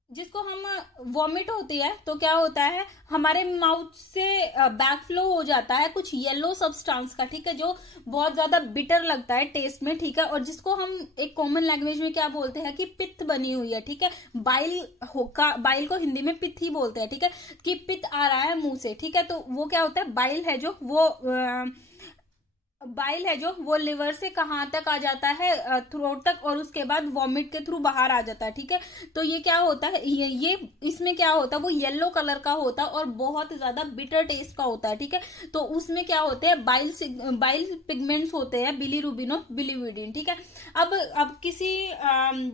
जिसको हम वॉमिट होती है तो क्या होता है, हमारे माउथ से बैकफ्लो हो जाता है कुछ येलो सब्सटेंस का, ठीक है, जो बहुत ज्यादा बिटर लगता है टेस्ट में, ठीक है, और जिसको हम एक कॉमन लैंग्वेज में क्या बोलते हैं कि पित्त बनी हुई है, ठीक है। बाइल को हिंदी में पित्त ही बोलते हैं, ठीक है, कि पित्त आ रहा है मुंह से, ठीक है। तो वो क्या होता है, बाइल है जो वो लिवर से कहाँ तक आ जाता है, थ्रोट तक, और उसके बाद वॉमिट के थ्रू बाहर आ जाता है, ठीक है। तो ये क्या होता है, ये इसमें क्या होता है, वो येलो कलर का होता है और बहुत ज्यादा बिटर टेस्ट का होता है, ठीक है। तो उसमें क्या होते हैं, बाइल पिगमेंट्स होते हैं, बिलीरुबिन और बिलीविडिन, ठीक है। अब किसी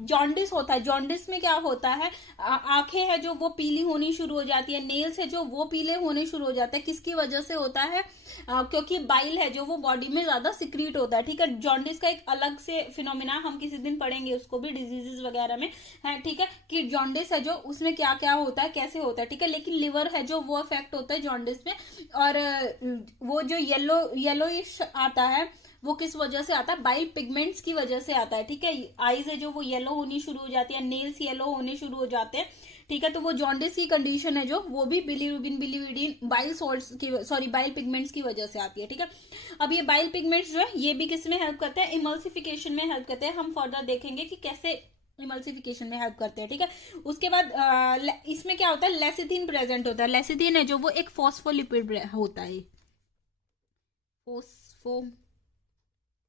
जॉन्डिस होता है, जॉन्डिस में क्या होता है, आंखें है जो वो पीली होनी शुरू हो जाती है, नेल्स है जो वो पीले होने शुरू हो जाते हैं। किसकी वजह से होता है, क्योंकि बाइल है जो वो बॉडी में ज्यादा सिक्रीट होता है, ठीक है। जॉन्डिस का एक अलग से फिनोमिना हम किसी दिन पढ़ेंगे उसको भी, डिजीजेस वगैरह में है, ठीक है, कि जॉन्डिस है जो उसमें क्या क्या होता है, कैसे होता है, ठीक है। लेकिन लिवर है जो वो इफेक्ट होता है जॉन्डिस में, और वो जो येलोइश आता है वो किस वजह से आता है, बाइल पिगमेंट्स की वजह से आता है, ठीक है। आईज है जो वो येलो होनी शुरू हो जाती है, नेल्स येलो होने शुरू हो जाते हैं, ठीक है। तो वो जॉन्डिस की कंडीशन है जो वो भी बिलीरुबिन बिलीविडिन बाइल पिगमेंट्स की वजह से आती है, ठीक है। अब ये बाइल पिगमेंट्स जो है ये भी किस में हेल्प करते हैं, इमल्सिफिकेशन में हेल्प करते हैं। हम फर्दर देखेंगे कि कैसे इमल्सिफिकेशन में हेल्प करते हैं, ठीक है। उसके बाद इसमें क्या होता है, लेसिथिन प्रेजेंट होता है। लेसिथिन है जो वो एक फॉस्फोलिपिड होता है,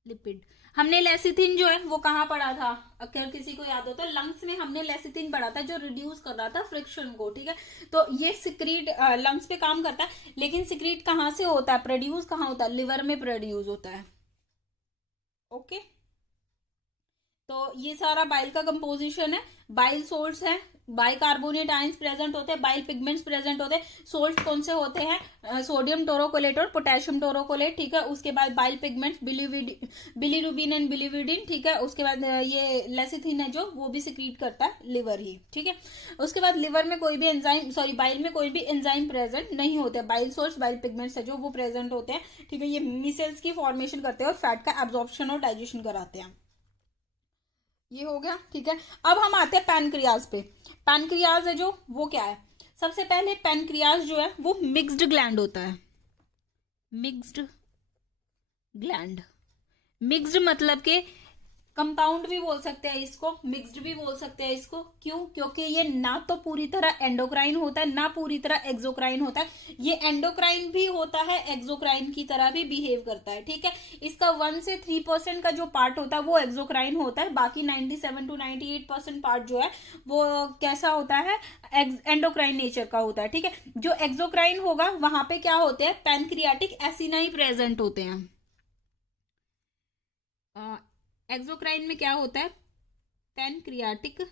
लिपिड। हमने लेसिथिन जो है वो कहाँ पढ़ा था, अगर किसी को याद हो तो लंग्स में हमने लेसिथिन पढ़ा था जो रिड्यूस कर रहा था फ्रिक्शन को, ठीक है। तो ये सिक्रीट लंग्स पे काम करता है, लेकिन सिक्रीट कहाँ से होता है, प्रोड्यूस कहाँ होता है, लिवर में प्रोड्यूस होता है, ओके। तो ये सारा बाइल का कंपोजिशन है। बाइल सोल्ट्स है, बाइकार्बोनेट आयंस प्रेजेंट होते हैं, बाइल पिगमेंट्स प्रेजेंट होते हैं। सोल्ट कौन से होते हैं, सोडियम टोरोकोलेट और पोटेशियम टोरोकोलेट, ठीक है। उसके बाद बाइल पिगमेंट्स बिलीरुबिन एंड बिलीविडिन, ठीक है। उसके बाद ये लेसिथिन है जो वो भी सिक्रीट करता है लिवर ही, ठीक है। उसके बाद लिवर में कोई भी एंजाइम बाइल में कोई भी एंजाइम प्रेजेंट नहीं होते। बाइल सोल्ट्स बाइल पिगमेंट्स है जो वो प्रेजेंट होते हैं, ठीक है। ये मिसेल्स की फॉर्मेशन करते हैं और फैट का एब्जॉर्प्शन और डाइजेशन कराते हैं। ये हो गया, ठीक है। अब हम आते हैं पैनक्रियाज पे। पैनक्रियाज है जो वो क्या है, सबसे पहले पैनक्रियाज जो है वो मिक्स्ड ग्लैंड होता है। मिक्स्ड ग्लैंड, मिक्स्ड मतलब के कंपाउंड भी बोल सकते हैं इसको, मिक्स्ड भी बोल सकते हैं इसको। क्यों, क्योंकि ये ना तो पूरी तरह एंडोक्राइन होता है ना पूरी तरह एक्सोक्राइन होता है। ये एंडोक्राइन भी होता है, एक्सोक्राइन की तरह भी बिहेव करता है, ठीक है। इसका 1 से 3% का जो पार्ट होता है वो एक्सोक्राइन होता है, बाकी 97 to 98% पार्ट जो है वो कैसा होता है, एंडोक्राइन नेचर का होता है, ठीक है। जो एक्सोक्राइन होगा वहां पे क्या होते हैं, पैनक्रियाटिक एसिनाई प्रेजेंट होते हैं। एक्सोक्राइन में क्या होता है, पैनक्रियाटिक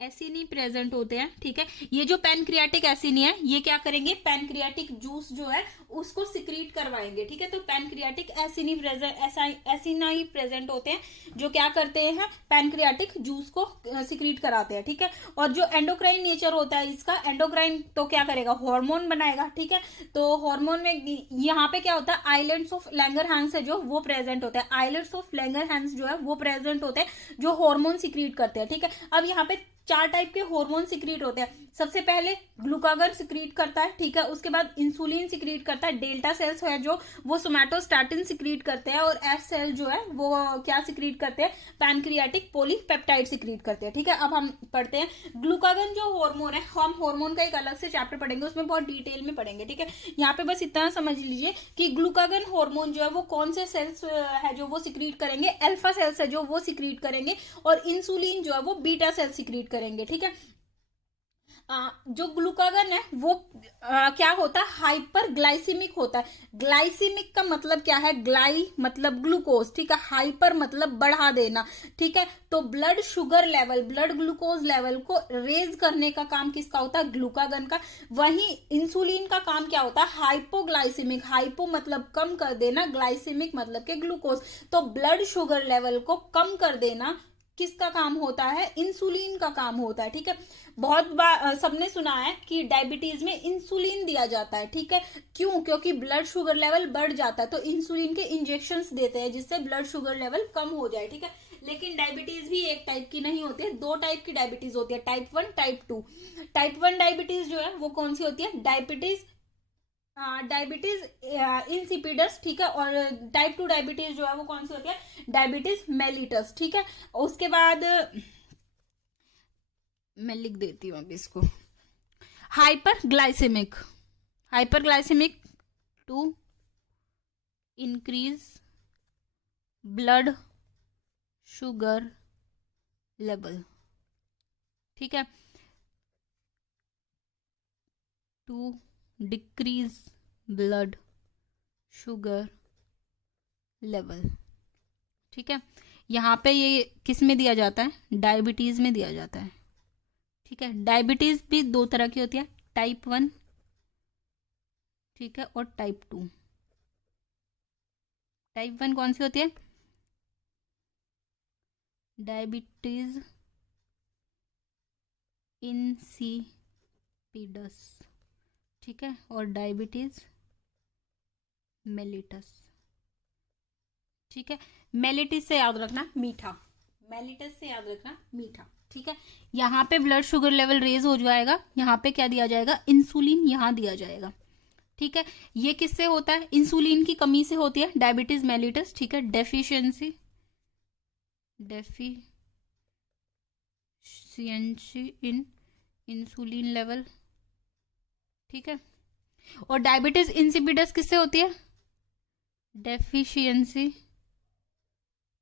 एसिनी प्रेजेंट होते हैं, ठीक है। ये जो पैनक्रियाटिक एसिनी है ये क्या करेंगे, पैनक्रियाटिक जूस जो है उसको सिक्रीट करवाएंगे, ठीक है। तो पैनक्रियाटिक एसिनाई प्रेजेंट होते हैं जो क्या करते हैं, पैनक्रियाटिक जूस को सिक्रीट कराते हैं, ठीक है। और जो एंडोक्राइन नेचर होता है इसका, एंडोक्राइन तो क्या करेगा, हार्मोन बनाएगा, ठीक है। तो हार्मोन में यहाँ पे क्या होता है, आइलैंड्स ऑफ लैंगरहैंस है जो वो प्रेजेंट होता है। आइलैंड्स ऑफ लैंगरहैंस जो है वो प्रेजेंट होते हैं जो हार्मोन सिक्रीट करते हैं, ठीक है। अब यहाँ पे 4 टाइप के हार्मोन सिक्रीट होते हैं। सबसे पहले ग्लूकागन सिक्रीट करता है, ठीक है। उसके बाद इंसुलिन सिक्रीट करता है। डेल्टा सेल्स है जो वो सोमैटोस्टैटिन सिक्रीट करते हैं, और एफ सेल जो है वो क्या सिक्रीट करते हैं, पैनक्रियाटिक पॉलीपेप्टाइड सिक्रीट करते हैं, ठीक है। अब हम पढ़ते हैं ग्लूकागन जो हार्मोन है, हम हार्मोन का एक अलग से चैप्टर पढ़ेंगे, उसमें बहुत डिटेल में पढ़ेंगे, ठीक है। यहाँ पे बस इतना समझ लीजिए कि ग्लूकागन हार्मोन जो है वो कौन से सेल्स है जो वो सिक्रीट करेंगे, अल्फा सेल्स है जो वो सिक्रीट करेंगे, और इंसुलिन जो है वो बीटा सेल्स सिक्रीट करेंगे, ठीक है। जो ग्लूकागन है वो क्या होता है, हाइपर ग्लाइसिमिक होता है। ग्लाइसिमिक का मतलब क्या है, ग्लाई मतलब ग्लूकोज, ठीक है, हाइपर मतलब बढ़ा देना, ठीक है। तो blood sugar level, blood glucose level को रेज करने का काम किसका होता है, ग्लूकागन का। वहीं इंसुलिन का काम क्या होता है, हाइपोग्लाइसिमिक, हाइपो मतलब कम कर देना, ग्लाइसिमिक मतलब के ग्लूकोज। तो ब्लड शुगर लेवल को कम कर देना किसका काम होता है, इंसुलिन का काम होता है, ठीक है। बहुत बार सबने सुना है कि डायबिटीज में इंसुलिन दिया जाता है, ठीक है। क्यों, क्योंकि ब्लड शुगर लेवल बढ़ जाता है तो इंसुलिन के इंजेक्शंस देते हैं जिससे ब्लड शुगर लेवल कम हो जाए, ठीक है। लेकिन डायबिटीज भी एक टाइप की नहीं होती है, दो टाइप की डायबिटीज होती है, टाइप 1 टाइप 2। टाइप 1 डायबिटीज जो है वो कौन सी होती है, डायबिटीज इंसिपिडस, ठीक है। और टाइप 2 डायबिटीज जो है वो कौन सी होती है, डायबिटीज मेलिटस, ठीक है। उसके बाद मैं लिख देती हूँ अभी इसको, hyper glycaemic, hyper glycaemic to increase blood sugar level, ठीक है, to decrease blood sugar level, ठीक है। यहाँ पे ये किस में दिया जाता है, डायबिटीज में दिया जाता है, ठीक है। डायबिटीज भी दो तरह की होती है, टाइप 1, ठीक है, और टाइप 2। टाइप 1 कौन सी होती है, डायबिटीज इंसिपिडस, ठीक है, और डायबिटीज मेलिटस, ठीक है। मेलिटिस से याद रखना मीठा, मेलिटस से याद रखना मीठा, ठीक है। यहाँ पे ब्लड शुगर लेवल रेज हो जाएगा, यहाँ पे क्या दिया जाएगा, इंसुलिन यहाँ दिया जाएगा, ठीक है। ये किससे होता है, इंसुलिन की कमी से होती है, डायबिटीज मेलिटस, ठीक है। डेफिशिएंसी इन इंसुलिन लेवल, ठीक है। और डायबिटीज इंसिपिडस किससे होती है, डेफिशिएंसी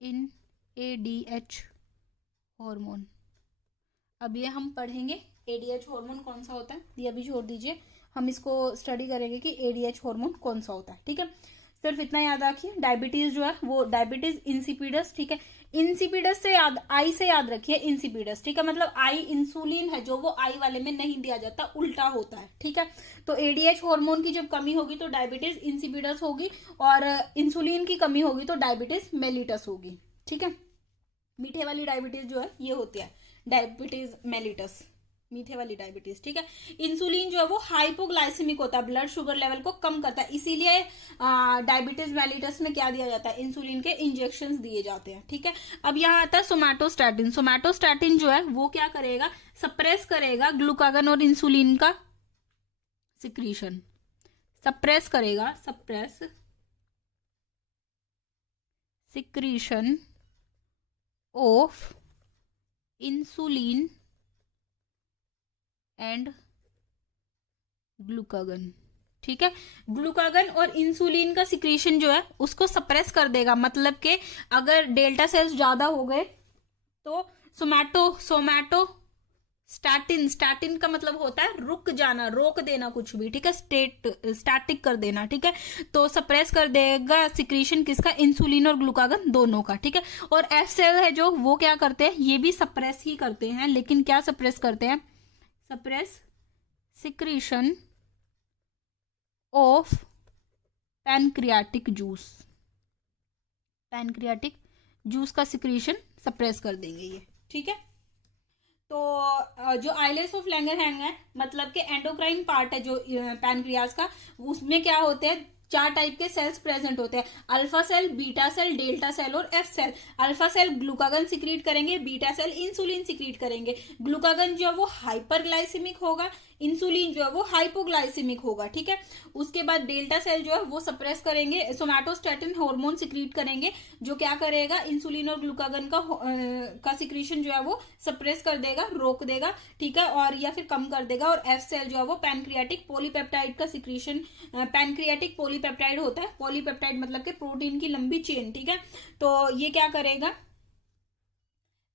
इन एडीएच हार्मोन। अब ये हम पढ़ेंगे एडीएच हार्मोन कौन सा होता है, ये अभी छोड़ दीजिए, हम इसको स्टडी करेंगे कि एडीएच हार्मोन कौन सा होता है, ठीक है। सिर्फ इतना याद रखिए, डायबिटीज जो है वो डायबिटीज इंसिपिडस, ठीक है। इंसिपिडस से याद, आई से याद रखिए इंसिपिडस, ठीक है, मतलब आई इंसुलिन है जो वो आई वाले में नहीं दिया जाता, उल्टा होता है, ठीक है। तो एडीएच हार्मोन की जब कमी होगी तो डायबिटीज इंसिपिडस होगी, और इंसुलिन की कमी होगी तो डायबिटीज मेलिटस होगी, ठीक है। मीठे वाली डायबिटीज जो है ये होती है डायबिटीज मेलिटस, मीठे वाली डायबिटीज, ठीक है। इंसुलिन जो है वो हाइपोग्लाइसेमिक होता है, ब्लड शुगर लेवल को कम करता है, इसीलिए डायबिटीज मेलिटस में क्या दिया जाता है, इंसुलिन के इंजेक्शन दिए जाते हैं, ठीक है। अब यहाँ आता है सोमैटोस्टैटिन। सोमैटोस्टैटिन जो है वो क्या करेगा, सप्रेस करेगा ग्लूकागन और इंसुलिन का सिक्रीशन, सप्रेस करेगा, suppress secretion of insulin and glucagon, ठीक है। ग्लूकागन और इंसुलिन का सिक्रीशन जो है उसको सप्रेस कर देगा, मतलब कि अगर डेल्टा सेल्स ज्यादा हो गए तो सोमैटोस्टैटिन, स्टैटिन का मतलब होता है रुक जाना, रोक देना कुछ भी, ठीक है, स्टैटिक कर देना, ठीक है। तो सप्रेस कर देगा सिक्रीशन किसका, इंसुलिन और ग्लूकागन दोनों का, ठीक है। और एफ सेल है जो वो क्या करते हैं, ये भी सप्रेस ही करते हैं, लेकिन क्या सप्रेस करते हैं, suppress secretion of pancreatic juice, pancreatic juice का सिक्रीशन सप्रेस कर देंगे ये, ठीक है। तो जो आइलेस ऑफ लैंगरहैंग है, मतलब कि एंडोक्राइन पार्ट है जो पैनक्रियाज का, उसमें क्या होते हैं, 4 टाइप के सेल्स प्रेजेंट होते हैं, alpha cell, beta cell, delta cell और F cell. Alpha cell glucagon secrete करेंगे, बीटा सेल इंसुलिन सिक्रीट करेंगे। ग्लूकागन जो है वो हाइपरग्लाइसेमिक होगा, इंसुलिन जो है वो हाइपोग्लाइसेमिक होगा, ठीक है। उसके बाद डेल्टा सेल जो है वो सप्रेस करेंगे, सोमैटोस्टैटिन हार्मोन सिक्रीट करेंगे जो क्या करेगा, इंसुलिन और ग्लूकागन का सिक्रीशन जो है वो सप्रेस कर देगा, रोक देगा, ठीक है, और या फिर कम कर देगा। और एफ सेल जो है वो पैनक्रियाटिक पॉलीपेप्टाइड का सिक्रीशन, पैनक्रियाटिक पॉलीपेप्टाइड होता है, पॉलीपेप्टाइड मतलब कि प्रोटीन की लंबी चेन, ठीक है। तो ये क्या करेगा,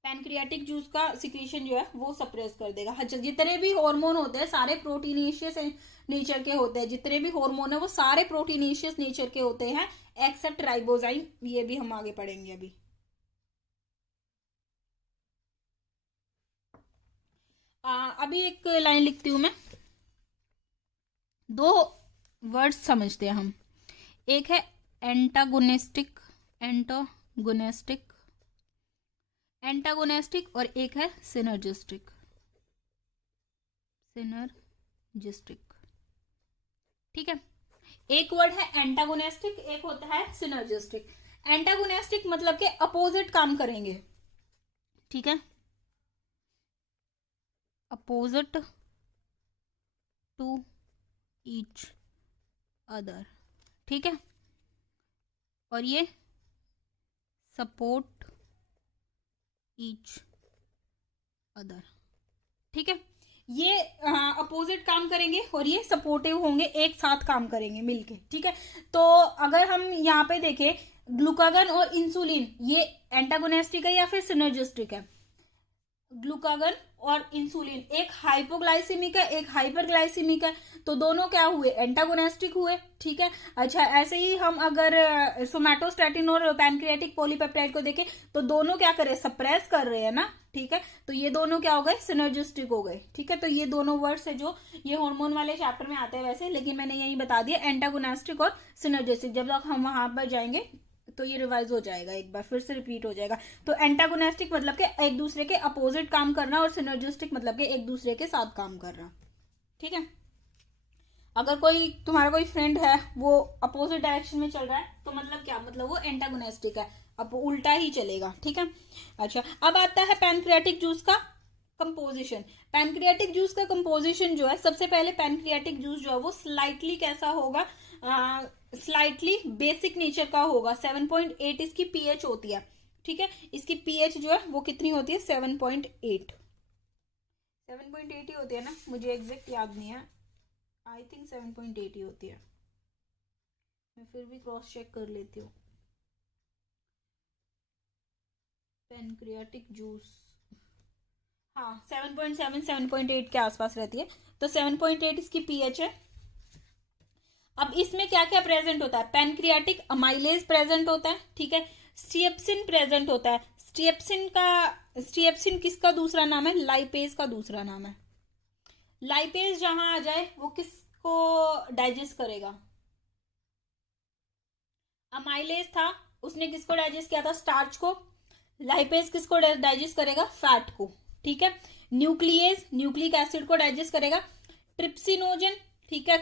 पैनक्रियाटिक जूस का सिक्रीशन जो है वो सप्रेस कर देगा। अच्छा, जितने भी हार्मोन होते हैं सारे प्रोटीनेशियस नेचर के होते हैं, जितने भी हार्मोन है वो सारे प्रोटीनेशियस नेचर के होते हैं एक्सेप्ट राइबोजाइम, ये भी हम आगे पढ़ेंगे अभी। अभी एक लाइन लिखती हूं मैं, दो वर्ड्स समझते हैं हम। एक है एंटागोनिस्टिक, एंटागोनिस्टिक, एंटागोनिस्टिक, और एक है सिनर्जिस्टिक, सिनर्जिस्टिक। ठीक है, एक वर्ड है एंटागोनिस्टिक, एक होता है सिनर्जिस्टिक। एंटागोनिस्टिक मतलब के अपोजिट काम करेंगे, ठीक है, अपोजिट टू ईच अदर, ठीक है, और ये सपोर्ट ईच अदर, ठीक है। ये अपोजिट काम करेंगे और ये सपोर्टिव होंगे, एक साथ काम करेंगे मिलके, ठीक है। तो अगर हम यहाँ पे देखें, ग्लूकागन और इंसुलिन ये एंटागोनिस्टिक है या फिर सिनर्जिस्टिक है? ग्लूकागन और इंसुलिन एक हाइपोग्लाइसिमिक है, एक हाइपरग्लाइसिमिक है, तो दोनों क्या हुए? एंटागोनिस्टिक हुए, ठीक है। अच्छा, ऐसे ही हम अगर सोमैटोस्टैटिन और पैनक्रियाटिक पॉलीपेप्टाइड को देखें तो दोनों क्या कर रहे हैं? सप्रेस कर रहे हैं ना, ठीक है। तो ये दोनों क्या हो गए? सिनर्जिस्टिक हो गए, ठीक है। तो ये दोनों वर्ड्स है जो ये हार्मोन वाले चैप्टर में आते हैं वैसे, लेकिन मैंने यही बता दिया एंटागोनिस्टिक और सिनर्जिस्टिक। जब तक हम वहां पर जाएंगे तो ये रिवाइज हो जाएगा, एक बार फिर से रिपीट हो जाएगा। तो एंटागोनिस्टिक मतलब के एक दूसरे के अपोजिट काम करना, और सिनर्जिस्टिक मतलब के एक दूसरे के साथ काम करना, ठीक है। अगर कोई तुम्हारा कोई फ्रेंड है वो अपोजिट डायरेक्शन में चल रहा है तो मतलब क्या? मतलब वो एंटागोनिस्टिक है, अब वो उल्टा ही चलेगा, ठीक है। अच्छा, अब आता है पैनक्रियाटिक जूस का कंपोजिशन। पैनक्रियाटिक जूस का कंपोजिशन जो है, सबसे पहले पैनक्रियाटिक जूस जो है वो स्लाइटली कैसा होगा? स्लाइटली बेसिक नेचर का होगा। 7.8 इसकी पीएच होती है, ठीक है। इसकी पीएच जो है वो कितनी होती है? 7.8, 7.8 ही होती है ना, मुझे एग्जैक्ट याद नहीं है, आई थिंक 7.8 ही होती है, मैं फिर भी क्रॉस चेक कर लेती हूँ। पैनक्रियाटिक जूस, हाँ 7.7 7.8 के आसपास रहती है, तो 7.8 इसकी पीएच है। अब इसमें क्या क्या प्रेजेंट होता है? पैनक्रियाटिक अमाइलेज प्रेजेंट होता है, ठीक है। स्टिएप्सिन प्रेजेंट होता है। स्टिएप्सिन किसका दूसरा नाम है? लाइपेज का दूसरा नाम है। लाइपेज जहां आ जाए वो किसको डाइजेस्ट करेगा? अमाइलेज था, उसने किसको डाइजेस्ट किया था? स्टार्च को। लाइपेज किसको डाइजेस्ट करेगा? फैट को, ठीक है। न्यूक्लियस न्यूक्लिक एसिड को डाइजेस्ट करेगा। ट्रिप्सिनोजन, ठीक है,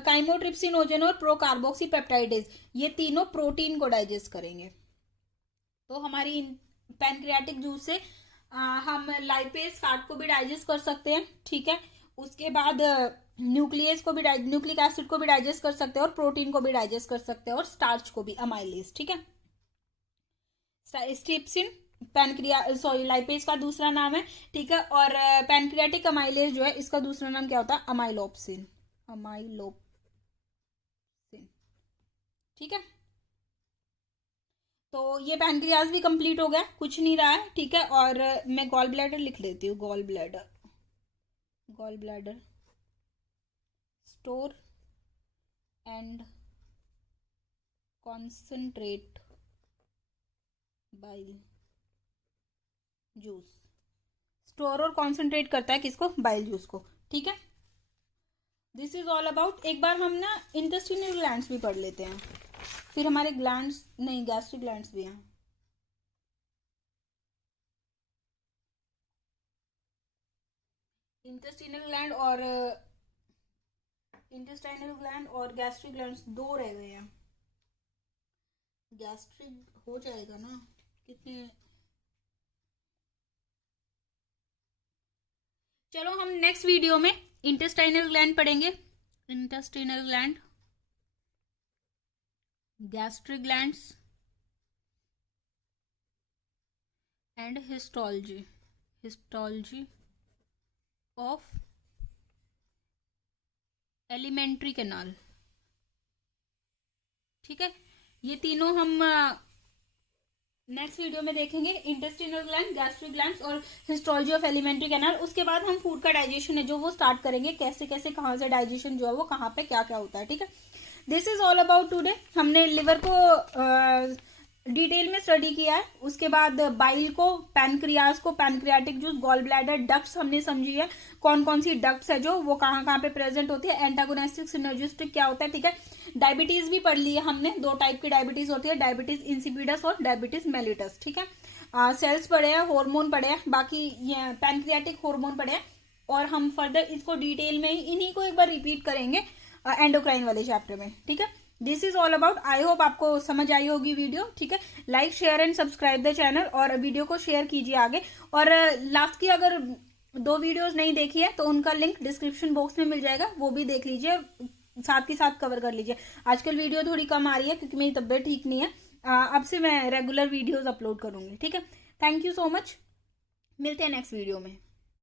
काइमोट्रिप्सिनोजन और प्रोकार्बोक्सी पेप्टाइडेज, ये तीनों प्रोटीन को डाइजेस्ट करेंगे। तो हमारी पैनक्रियाटिक जूस से हम लाइपेज फैट को भी डाइजेस्ट कर सकते हैं, ठीक है। उसके बाद न्यूक्लियस को भी, न्यूक्लिक एसिड को भी डाइजेस्ट कर सकते हैं, और प्रोटीन को भी डाइजेस्ट कर सकते हैं, और स्टार्च को भी, अमाइलेज, ठीक है। स्ट्रिप्सिन लाइपेज का दूसरा नाम है, ठीक है। और पैनक्रियाटिक अमाइलेज जो है इसका दूसरा नाम क्या होता है? अमाइलोप्सिन, अमाइलोप्सिन, ठीक है। तो ये पैनक्रियाज भी कंप्लीट हो गया, कुछ नहीं रहा है, ठीक है। और मैं गॉल ब्लैडर लिख लेती हूँ, gall bladder, gall bladder store and concentrate bile juice, store और कॉन्सेंट्रेट करता है किसको? बाइल जूस को, ठीक है। This is all about. एक बार हम ना इंटेस्टिनल ग्लैंड्स भी पढ़ लेते हैं, फिर हमारे ग्लैंड्स नहीं, गैस्ट्रिक ग्लैंड्स भी हैं। इंटेस्टाइनल ग्लैंड और गैस्ट्रिक ग्लैंड्स दो रह गए हैं। गैस्ट्रिक हो जाएगा ना, कितने? चलो हम नेक्स्ट वीडियो में इंटेस्टाइनल ग्लैंड पढ़ेंगे, intestinal gland, gastric glands and histology, histology of alimentary canal, ठीक है। ये तीनों हम नेक्स्ट वीडियो में देखेंगे इंटेस्टिनल ग्लैंड, गैस्ट्रिक ग्लैंड्स और हिस्टोलॉजी ऑफ एलिमेंट्री कैनाल। उसके बाद हम फूड का डाइजेशन है जो वो स्टार्ट करेंगे, कैसे कैसे कहाँ से डाइजेशन जो है वो कहाँ पे क्या क्या होता है, ठीक है। This is all about today. हमने लिवर को डिटेल में स्टडी किया है, उसके बाद बाइल को, पैनक्रियाज को, pancreatic juice, gall bladder, ducts हमने समझी है, कौन कौन सी डक्ट्स है जो वो कहाँ कहाँ पे प्रेजेंट होती है, एंटागोनिस्टिक, सिनर्जिस्टिक क्या होता है, ठीक है। डायबिटीज भी पढ़ ली है हमने, 2 टाइप की डायबिटीज होती है, डायबिटीज इंसिपिडस और डायबिटीज मेलिटस, ठीक है। सेल्स पढ़े हैं, हार्मोन पढ़े हैं, बाकी ये पैनक्रियाटिक हार्मोन पढ़े हैं, और हम फर्दर इसको डिटेल में इन्हीं को एक बार रिपीट करेंगे एंडोक्राइन वाले चैप्टर में, ठीक है। This is all about. I hope आपको समझ आई होगी वीडियो, ठीक है। Like, share and subscribe the channel, और वीडियो को शेयर कीजिए आगे। और लास्ट की अगर 2 वीडियोस नहीं देखी है तो उनका लिंक डिस्क्रिप्शन बॉक्स में मिल जाएगा, वो भी देख लीजिए, साथ ही साथ कवर कर लीजिए। आजकल वीडियो थोड़ी कम आ रही है क्योंकि मेरी तबीयत ठीक नहीं है। अब से मैं रेगुलर वीडियोज अपलोड करूंगी, ठीक है। थैंक यू सो मच, मिलते हैं नेक्स्ट वीडियो में।